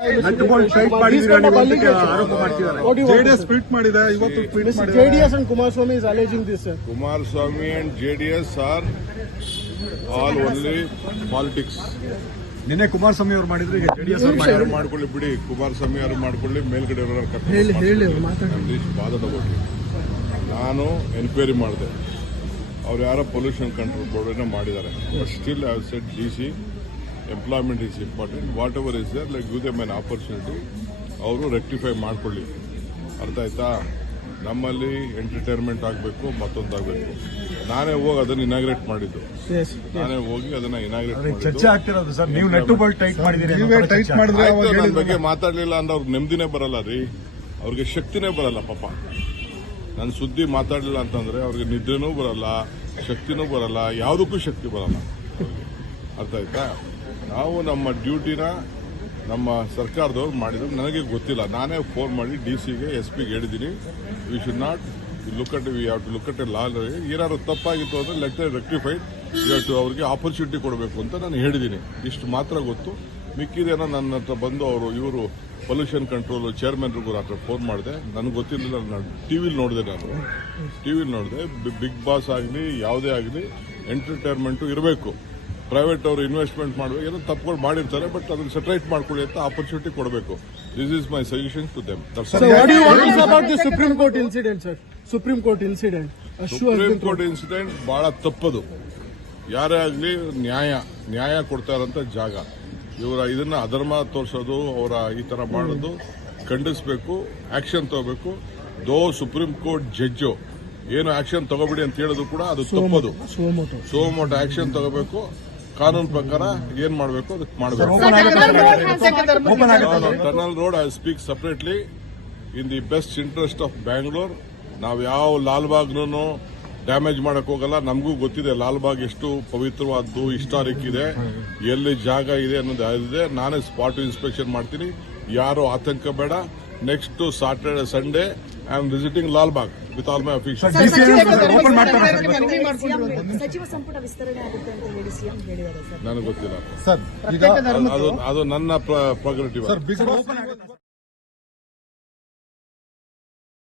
JDS tweet ಮಾಡಿದೆ ಇವತ್ತು tweet ಮಾಡಿದೆ. JDS and Kumaraswamy is alleging this, sir. Kumaraswamy and JDS are all only politics. ನಿನ್ನೆ ಕುಮಾರಸ್ವಾಮಿ ಅವರು ಮಾಡಿದ್ರು, ಈಗ JDS ಯಾರು ಮಾಡ್ಕೊಳ್ಳಿ ಬಿಡಿ, ಕುಮಾರಸ್ವಾಮಿ ಅವರು ಮಾಡ್ಕೊಳ್ಳಿ, ಮೇಲ್ಗಡೆ ಬಾಧ ತಗೊಳ್ಳಿ. ನಾನು ಎನ್ಕ್ವೈರಿ ಮಾಡಿದೆ, ಅವ್ರು ಯಾರೋ ಪೊಲ್ಯೂಷನ್ ಕಂಟ್ರೋಲ್ ಬೋರ್ಡ್ ಮಾಡಿದ್ದಾರೆ. But still I have said DC employment is important. Whatever is there, like give them an opportunity. ಅವರು ರೆಕ್ಟಿಫೈ ಮಾಡ್ಕೊಳ್ಳಿ. ಅರ್ಥ ಆಯ್ತಾ? ನಮ್ಮಲ್ಲಿ ಎಂಟರ್ಟೈನ್ಮೆಂಟ್ ಆಗಬೇಕು, ಮತ್ತೊಂದಾಗಬೇಕು. ನಾನೇ ಹೋಗಿ ಅದನ್ನ ಇನಾಗ್ರೇಟ್ ಮಾಡಿದ್ದು. ನಾನೇ ಹೋಗಿ ಅದನ್ನ ಇನಾಗ್ರೇಟ್ ಚರ್ಚೆ ಆಗ್ತಿರೋದು ಸರ್. ನೀವು ನೆಟ್ಟು ಬೋಲ್ಟ್ ಟೈಟ್ ಮಾಡಿದ್ರೆ ನನ್ನ ಬಗ್ಗೆ ಮಾತಾಡಲಿಲ್ಲ ಅಂದ್ರೆ ಅವ್ರಿಗೆ ನೆಮ್ಮದಿನೇ ಬರಲ್ಲ ರೀ, ಅವ್ರಿಗೆ ಶಕ್ತಿನೇ ಬರಲ್ಲ. ಪಾಪ ನನ್ನ ಸುದ್ದಿ ಮಾತಾಡಲಿಲ್ಲ ಅಂತಂದ್ರೆ ಅವ್ರಿಗೆ ನಿದ್ರೆನೂ ಬರಲ್ಲ, ಶಕ್ತಿನೂ ಬರಲ್ಲ, ಯಾವುದಕ್ಕೂ ಶಕ್ತಿ ಬರಲ್ಲ. ಅರ್ಥ ಆಯ್ತಾ? ನಾವು ನಮ್ಮ ಡ್ಯೂಟಿನ ನಮ್ಮ ಸರ್ಕಾರದವ್ರು ಮಾಡಿದ್ರೆ ನನಗೆ ಗೊತ್ತಿಲ್ಲ. ನಾನೇ ಫೋನ್ ಮಾಡಿ DCಗೆ SPಗೆ ಹೇಳಿದ್ದೀನಿ, we should not look at a law. ಏನಾದ್ರು ತಪ್ಪಾಗಿತ್ತು ಅಂದ್ರೆ ಲೆಟ್ ರೆಕ್ಟಿಫೈಡ್, ಇವತ್ತು ಅವ್ರಿಗೆ ಆಪರ್ಚುನಿಟಿ ಕೊಡಬೇಕು ಅಂತ ನಾನು ಹೇಳಿದ್ದೀನಿ. ಇಷ್ಟು ಮಾತ್ರ ಗೊತ್ತು. ಮಿಕ್ಕಿದೇನೋ ನನ್ನ ಹತ್ರ ಬಂದು ಇವರು ಪೊಲ್ಯೂಷನ್ ಕಂಟ್ರೋಲ್ ಚೇರ್ಮನ್ರಿಗೂ ಹತ್ರ ಫೋನ್ ಮಾಡಿದೆ. ನನಗೆ ಗೊತ್ತಿರಲಿಲ್ಲ. ನಾನು ಟಿವಿಲಿ ನೋಡಿದೆ. ಬಿಗ್ ಬಾಸ್ ಆಗಲಿ ಯಾವುದೇ ಆಗಲಿ ಎಂಟರ್ಟೈನ್ಮೆಂಟ್ ಇರಬೇಕು. ಪ್ರೈವೇಟ್ ಅವರು ಇನ್ವೆಸ್ಟ್ಮೆಂಟ್ ಮಾಡಬೇಕು, ಏನೋ ತಪ್ಪುಗಳು ಮಾಡಿರ್ತಾರೆ, ಬಟ್ ಅದನ್ನು ಸೆಟರೇಟ್ ಮಾಡ್ಕೊಳ್ಳಿ ಅಂತ ಆಪರ್ಚುನಿಟಿ ಕೊಡಬೇಕು. This is my suggestion to them. Supreme Court incident, sir? Supreme Court incident ಬಹಳ ತಪ್ಪದು. ಯಾರೇ ಆಗಲಿ ನ್ಯಾಯ ಕೊಡ್ತಾರಂತ ಜಾಗ. ಇವರ ಇದನ್ನ ಅಧರ್ಮ ತೋರಿಸೋದು, ಅವರ ಈ ತರ ಮಾಡೋದು ಖಂಡಿಸಬೇಕು, ಆಕ್ಷನ್ ತಗೋಬೇಕು. ಸುಪ್ರೀಂ ಕೋರ್ಟ್ ಜಡ್ಜು ಏನು ಆಕ್ಷನ್ ತಗೋಬಿಡಿ ಅಂತ ಹೇಳೋದು ಕೂಡ ಅದು ತಪ್ಪದು. ಸೋಮೋಟೋ ಆಕ್ಷನ್ ತಗೋಬೇಕು. ಕಾನೂನು ಪ್ರಕಾರ ಏನ್ ಮಾಡಬೇಕು ಅದಕ್ಕೆ ಮಾಡಬೇಕು. Tunnel road I speak separately in the best interest of Bangalore. ನಾವು ಯಾವ ಲಾಲ್ಬಾಗ್ನೂ ಡ್ಯಾಮೇಜ್ ಮಾಡಕ್ ಹೋಗಲ್ಲ. ನಮಗೂ ಗೊತ್ತಿದೆ ಲಾಲ್ಬಾಗ್ ಎಷ್ಟು ಪವಿತ್ರವಾದ್ದು, ಹಿಸ್ಟಾರಿಕ್ ಇದೆ, ಎಲ್ಲಿ ಜಾಗ ಇದೆ ಅನ್ನೋದು ಇದೆ. ನಾನೇ ಸ್ಪಾಟ್ ಇನ್ಸ್ಪೆಕ್ಷನ್ ಮಾಡ್ತೀನಿ. ಯಾರು ಆತಂಕ ಬೇಡ. Next Saturday Sunday I am visiting Lalbagh with all my officials. ಸಚಿವ ಸಂಪುಟ ವಿಸ್ತರಣೆ ಆಗುತ್ತೆ ಅಂತ ಹೇಳಿ ಸಿಎಂ ಹೇಳಿದ್ದಾರೆ ಸರ್. ನನಗೆ ಗೊತ್ತಿಲ್ಲ. ಅದು ನನ್ನ ಪ್ರೆರಗೇಟಿವ್.